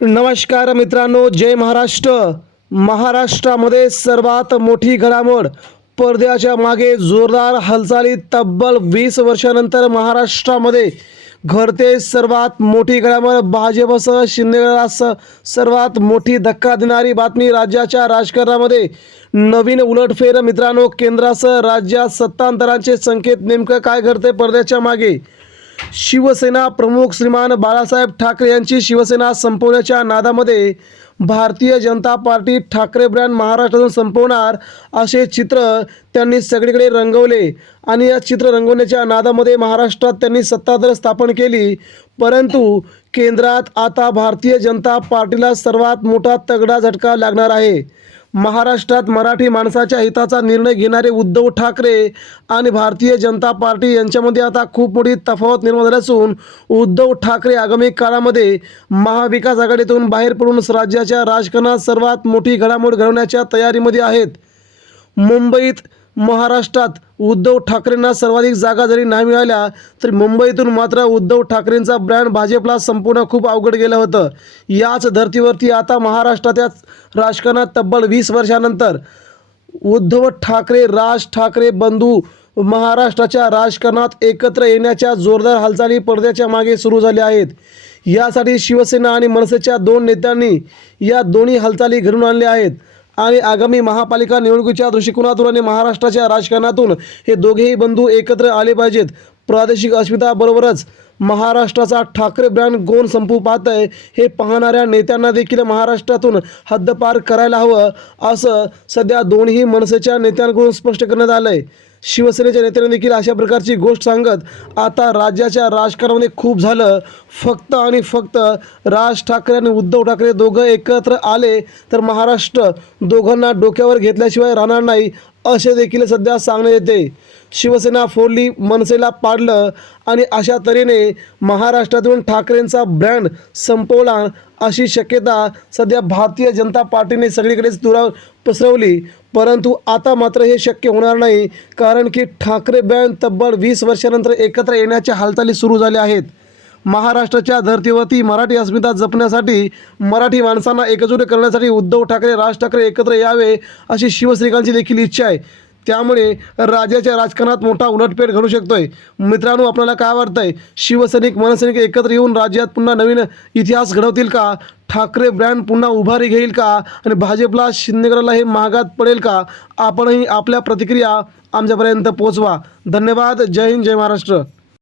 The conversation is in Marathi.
नमस्कार मित्रांनो जय महाराष्ट्र. महाराष्ट्रामध्ये सर्वात मोठी घडामोड पडद्याच्या मागे जोरदार हालचाली तब्बल वीस वर्षानंतर महाराष्ट्रामध्ये घडते सर्वात मोठी घडामोड. भाजपसह शिंदेगडाला स सर्वात मोठी धक्का देणारी बातमी राज्याच्या राजकारणामध्ये नवीन उलटफेर. मित्रांनो केंद्रासह राज्यात सत्तांतरांचे संकेत नेमकं काय घडते पडद्याच्या मागे? शिवसेना प्रमुख श्रीमान बाळासाहेब ठाकरे यांची शिवसेना संपवण्याच्या नादामध्ये भारतीय जनता पार्टी ठाकरे ब्रँड महाराष्ट्रातून संपवणार असे चित्र त्यांनी सगळीकडे रंगवले. आणि या चित्र रंगवण्याच्या नादामध्ये महाराष्ट्रात त्यांनी सत्ताधार स्थापन केली. परंतु केंद्रात आता भारतीय जनता पार्टीला सर्वात मोठा तगडा झटका लागणार आहे. महाराष्ट्रात मराठी माणसाच्या हिताचा निर्णय घेणारे उद्धव ठाकरे आणि भारतीय जनता पार्टी यांच्यामध्ये आता खूप मोठी तफावत निर्माण झाली असून उद्धव ठाकरे आगामी काळामध्ये महाविकास आघाडीतून बाहेर पडून राज्याच्या राजकारणात सर्वात मोठी घडामोड घडवण्याच्या तयारीमध्ये आहेत. मुंबईत महाराष्ट्रात उद्धव ठाकरेंना सर्वाधिक जागा जरी नाही मिळाल्या तरी मुंबईतून मात्र उद्धव ठाकरेंचा ब्रँड भाजपला संपूर्ण खूप अवघड गेलं होतं. याच धर्तीवरती आता महाराष्ट्राच्या राजकारणात तब्बल वीस वर्षानंतर उद्धव ठाकरे राज ठाकरे बंधू महाराष्ट्राच्या राजकारणात एकत्र येण्याच्या जोरदार हालचाली पडद्याच्या मागे सुरू झाल्या आहेत. यासाठी शिवसेना आणि मनसेच्या दोन नेत्यांनी या दोन्ही हालचाली घडून आणल्या आहेत. आणि आगामी महापालिका निवडणुकीच्या दृष्टिकोनातून आणि महाराष्ट्राच्या राजकारणातून हे दोघेही बंधू एकत्र आले पाहिजेत. प्रादेशिक अस्मिताबरोबरच महाराष्ट्राचा ठाकरे ब्रँड गोन संपू पाहत आहे हे पाहणाऱ्या नेत्यांना देखील महाराष्ट्रातून हद्दपार करायला हवं असं सध्या दोन्ही मनसेच्या नेत्यांकडून स्पष्ट करण्यात आलं आहे शिवसेनेच्या नेत्यांनी देखील अशा प्रकारची गोष्ट सांगत आता राज्याच्या राजकारणामध्ये खूप झालं. फक्त आणि फक्त राज ठाकरे आणि उद्धव ठाकरे दोघं एकत्र आले तर महाराष्ट्र दोघांना डोक्यावर घेतल्याशिवाय राहणार नाही असे देखील सध्या सांगण्यात येते. शिवसेना फोडली मनसेला पाडलं आणि अशा तऱ्हेने महाराष्ट्रातून ठाकरेंचा ब्रँड संपवला अशी शक्यता सध्या भारतीय जनता पार्टीने सगळीकडेच दुरा पसरवली. परंतु आता मात्र हे शक्य होणार नाही कारण की ठाकरे ब्रँड तब्बल वीस वर्षानंतर एकत्र येण्याच्या हालचाली सुरू झाल्या आहेत. महाराष्ट्राच्या धर्तीवरती मराठी अस्मिता जपण्यासाठी मराठी माणसांना एकजूट करण्यासाठी उद्धव ठाकरे राज ठाकरे एकत्र यावे अशी शिवसैनिकांची देखील इच्छा आहे. त्यामुळे राज्याच्या राजकारणात मोठा उलटपेट घडू शकतोय. मित्रांनो आपल्याला काय वाटतंय? शिवसैनिक मनसैनिक एकत्र येऊन राज्यात पुन्हा नवीन इतिहास घडवतील का? ठाकरे ब्रँड पुन्हा उभारी घेईल का? आणि भाजपला शिंदेगडाला हे महागात पडेल का? आपणही आपल्या प्रतिक्रिया आमच्यापर्यंत पोचवा धन्यवाद. जय हिंद जय महाराष्ट्र.